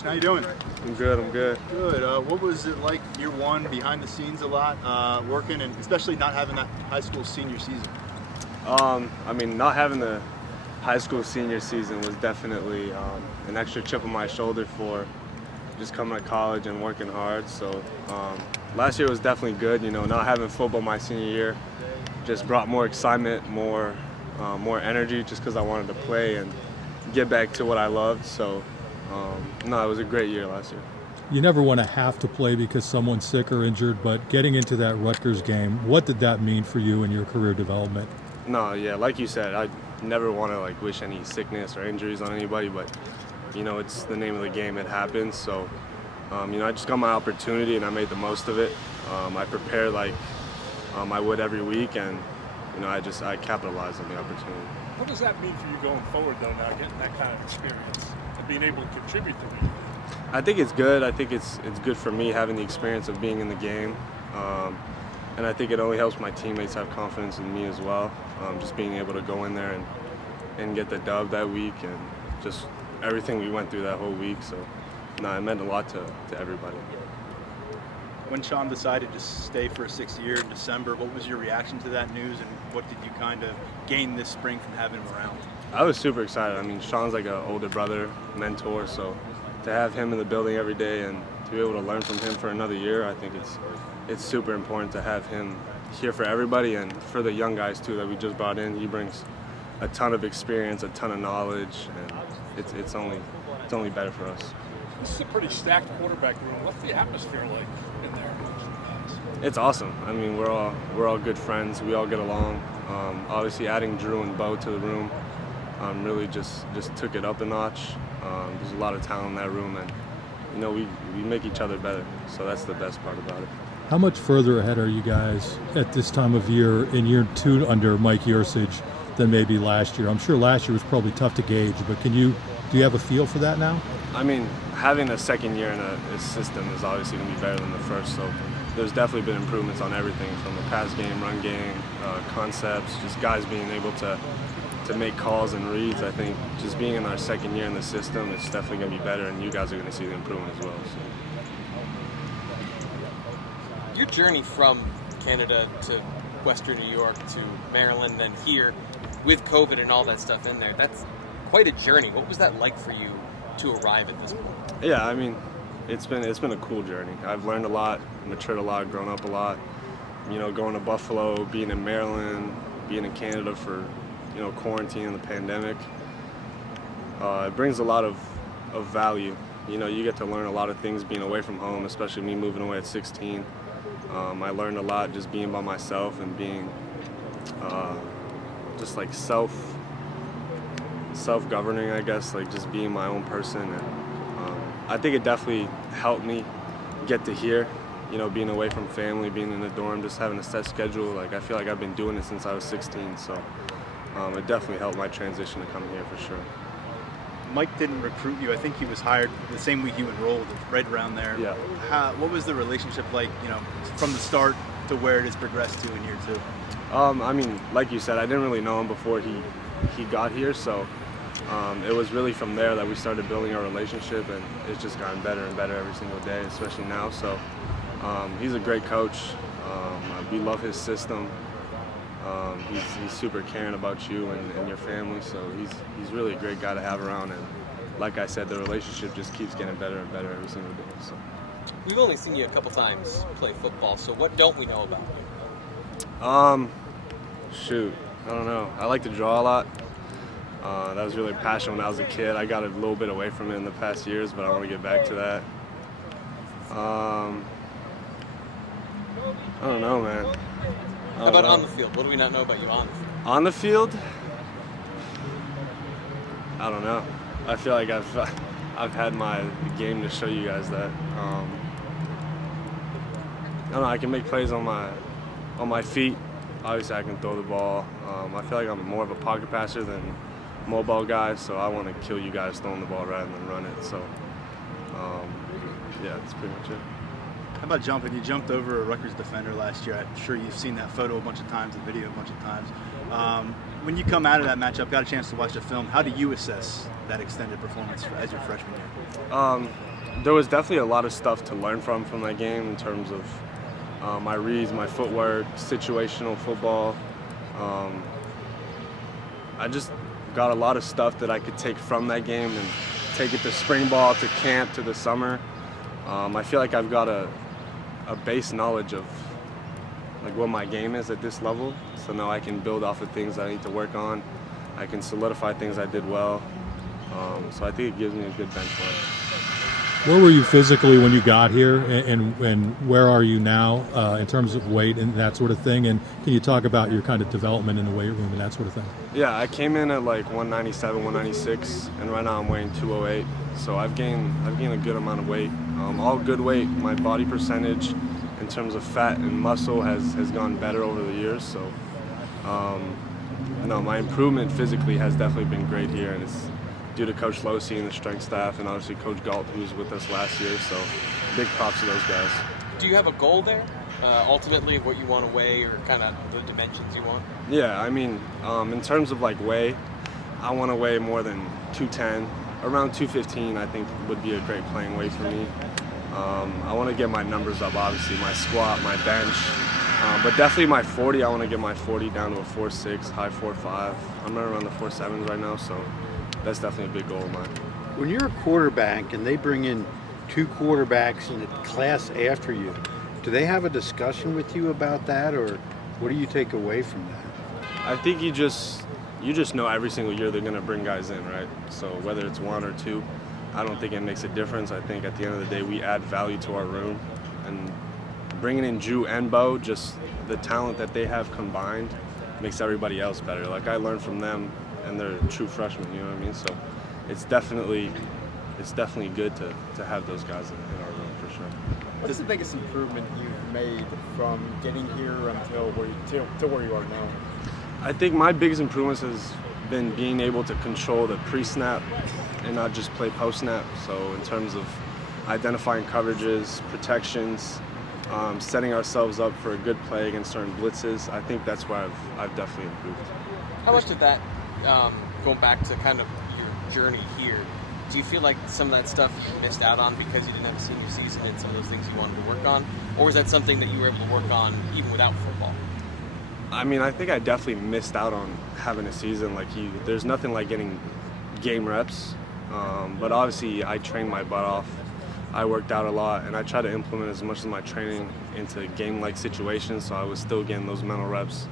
How you doing? I'm good. Good. What was it like year one, behind the scenes a lot, working, and especially not having that high school senior season? Not having the high school senior season was definitely an extra chip on my shoulder for just coming to college and working hard. So last year was definitely good. Not having football my senior year just brought more excitement, more energy, just because I wanted to play and get back to what I loved. So no, it was a great year last year. You never want to have to play because someone's sick or injured, but getting into that Rutgers game, what did that mean for you in your career development? No, yeah, like you said, I never want to wish any sickness or injuries on anybody, but it's the name of the game. It happens. So I just got my opportunity and I made the most of it. I prepared like I would every week, and I capitalized on the opportunity. What does that mean for you going forward, though, now getting that kind of experience and being able to contribute to it? I think it's good. I think it's good for me having the experience of being in the game. And I think it only helps my teammates have confidence in me as well. Just being able to go in there and get the dub that week, and just everything we went through that whole week. So, no, it meant a lot to everybody. When Sean decided to stay for a sixth year in December, what was your reaction to that news, and what did you kind of gain this spring from having him around? I was super excited. I mean, Sean's like an older brother, mentor, so to have him in the building every day and to be able to learn from him for another year, I think it's super important to have him here for everybody, and for the young guys too that we just brought in. He brings a ton of experience, a ton of knowledge, and it's only better for us. This is a pretty stacked quarterback room. What's the atmosphere like in there? It's awesome. I mean, we're all good friends. We all get along. Obviously, adding Drew and Bo to the room really just took it up a notch. There's a lot of talent in that room, and we make each other better. So that's the best part about it. How much further ahead are you guys at this time of year in year two under Mike Yursich than maybe last year? I'm sure last year was probably tough to gauge, but do you have a feel for that now? I mean, having a second year in a system is obviously going to be better than the first. So there's definitely been improvements on everything from the pass game, run game, concepts, just guys being able to make calls and reads. I think just being in our second year in the system, it's definitely going to be better, and you guys are going to see the improvement as well. So. Your journey from Canada to Western New York to Maryland, then here, with COVID and all that stuff in there, that's quite a journey. What was that like for you to arrive at this point? Yeah, I mean, it's been a cool journey. I've learned a lot, matured a lot, grown up a lot. Going to Buffalo, being in Maryland, being in Canada for quarantine and the pandemic. It brings a lot of value. You get to learn a lot of things being away from home, especially me moving away at 16. I learned a lot just being by myself and being just like self-governing, I guess, like just being my own person. And I think it definitely helped me get to here, being away from family, being in the dorm, just having a set schedule. Like, I feel like I've been doing it since I was 16, so it definitely helped my transition to come here for sure. Mike didn't recruit you. I think he was hired the same week you enrolled, right around there. Yeah. What was the relationship like, from the start to where it has progressed to in year two? I mean, like you said, I didn't really know him before he got here, so it was really from there that we started building our relationship, and it's just gotten better and better every single day, especially now. So he's a great coach. We love his system. He's super caring about you and your family, so he's really a great guy to have around. And like I said, the relationship just keeps getting better and better every single day. So. We've only seen you a couple times play football, so what don't we know about you? Shoot, I don't know. I like to draw a lot. That was really a passion when I was a kid. I got a little bit away from it in the past years, but I want to get back to that. I don't know, man. How about on the field? What do we not know about you on the field? On the field? I don't know. I feel like I've had my game to show you guys that. I don't know. I can make plays on my feet. Obviously, I can throw the ball. I feel like I'm more of a pocket passer than mobile guy, so I want to kill you guys throwing the ball rather than run it. So, yeah, that's pretty much it. How about jumping? You jumped over a Rutgers defender last year. I'm sure you've seen that photo a bunch of times, the video a bunch of times. When you come out of that matchup, got a chance to watch the film, how do you assess that extended performance as your freshman year? There was definitely a lot of stuff to learn from that game in terms of my reads, my footwork, situational football. I just got a lot of stuff that I could take from that game and take it to spring ball, to camp, to the summer. I feel like I've got a base knowledge of like what my game is at this level, so now I can build off of things I need to work on. I can solidify things I did well. So I think it gives me a good benchmark. Where were you physically when you got here, and where are you now in terms of weight and that sort of thing? And can you talk about your kind of development in the weight room and that sort of thing? Yeah, I came in at like 197, 196, and right now I'm weighing 208. So I've gained a good amount of weight. All good weight. My body percentage in terms of fat and muscle has gone better over the years. So no, my improvement physically has definitely been great here, and it's due to Coach Losey and the strength staff, and obviously Coach Galt, who was with us last year. So big props to those guys. Do you have a goal there, ultimately, of what you want to weigh or kind of the dimensions you want? Yeah, I mean, in terms of like weigh, I want to weigh more than 210. Around 215, I think, would be a great playing weight for me. I want to get my numbers up, obviously, my squat, my bench. But definitely my 40, I want to get my 40 down to a 4.6, high 4.5. I'm running around the 4.7s right now, so that's definitely a big goal of mine. When you're a quarterback and they bring in two quarterbacks in the class after you, do they have a discussion with you about that, or what do you take away from that? I think you just know every single year they're going to bring guys in, right? So whether it's one or two, I don't think it makes a difference. I think at the end of the day, we add value to our room. And bringing in Drew and Bo, just the talent that they have combined makes everybody else better. Like, I learned from them, and they're true freshmen, you know what I mean? So it's definitely good to have those guys in our room, for sure. What's the biggest improvement you've made from getting here until where you are now? I think my biggest improvements has been being able to control the pre-snap and not just play post-snap. So in terms of identifying coverages, protections, setting ourselves up for a good play against certain blitzes, I think that's where I've definitely improved. How much did that, going back to kind of your journey here, do you feel like some of that stuff you missed out on because you didn't have a senior season and some of those things you wanted to work on? Or was that something that you were able to work on even without football? I mean, I think I definitely missed out on having a season. There's nothing like getting game reps. But obviously, I trained my butt off. I worked out a lot, and I tried to implement as much of my training into game-like situations, so I was still getting those mental reps.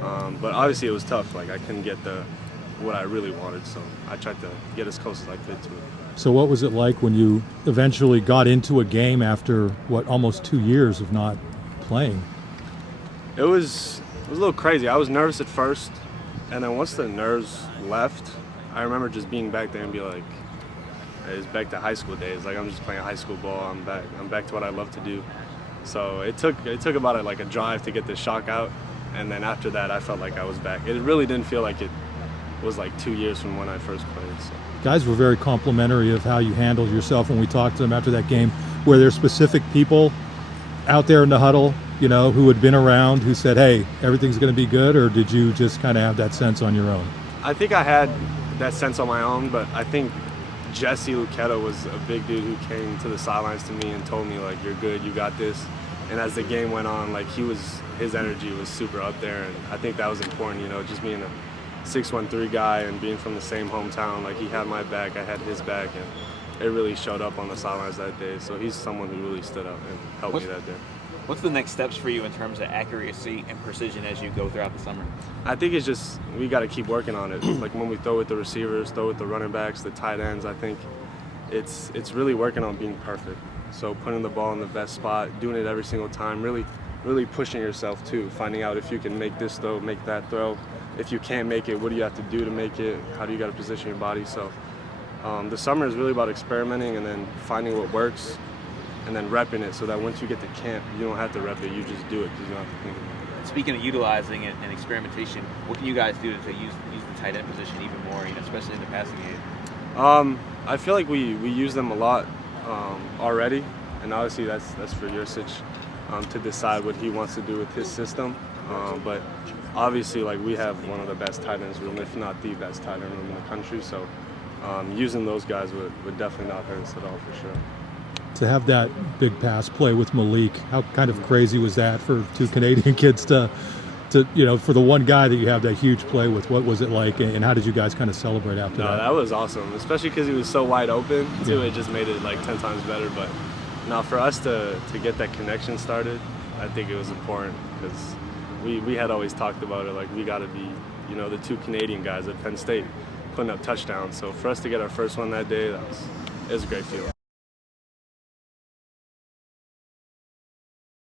But obviously, it was tough. Like, I couldn't get what I really wanted, so I tried to get as close as I could to it. So what was it like when you eventually got into a game after, almost 2 years of not playing? It was a little crazy. I was nervous at first, and then once the nerves left, I remember just being back there and be like, hey, it's back to high school days. Like, I'm just playing high school ball. I'm back to what I love to do. So it took about a drive to get the shock out, and then after that, I felt like I was back. It really didn't feel like it was like 2 years from when I first played. So. Guys were very complimentary of how you handled yourself when we talked to them after that game. Were there specific people out there in the huddle, who had been around, who said, hey, everything's going to be good, or did you just kind of have that sense on your own? I think I had that sense on my own, but I think Jesse Lucchetta was a big dude who came to the sidelines to me and told me, like, you're good, you got this. And as the game went on, like, his energy was super up there, and I think that was important, just being a 6'13" guy and being from the same hometown. Like, he had my back, I had his back, and it really showed up on the sidelines that day. So he's someone who really stood up and helped me that day. What's the next steps for you in terms of accuracy and precision as you go throughout the summer? I think it's just we got to keep working on it. Like, when we throw with the receivers, throw with the running backs, the tight ends, I think it's really working on being perfect. So putting the ball in the best spot, doing it every single time, really pushing yourself too, finding out if you can make this throw, make that throw. If you can't make it, what do you have to do to make it? How do you got to position your body? So the summer is really about experimenting and then finding what works and then repping it, so that once you get to camp, you don't have to rep it, you just do it because you don't have to think about it. Speaking of utilizing it and experimentation, what can you guys do to use the tight end position even more, especially in the passing game? I feel like we use them a lot already. and obviously that's for Yurcich to decide what he wants to do with his system. But obviously, like, we have one of the best tight ends room, if not the best tight end room in the country. So using those guys would definitely not hurt us at all, for sure. To have that big pass play with Malik, how kind of crazy was that for two Canadian kids to for the one guy that you have that huge play with? What was it like, and how did you guys kind of celebrate after that? No, that was awesome, especially because he was so wide open too. Yeah. It just made it like 10 times better. But now for us to get that connection started, I think it was important because we had always talked about it, like we got to be, the two Canadian guys at Penn State putting up touchdowns. So for us to get our first one that day, it was a great feeling.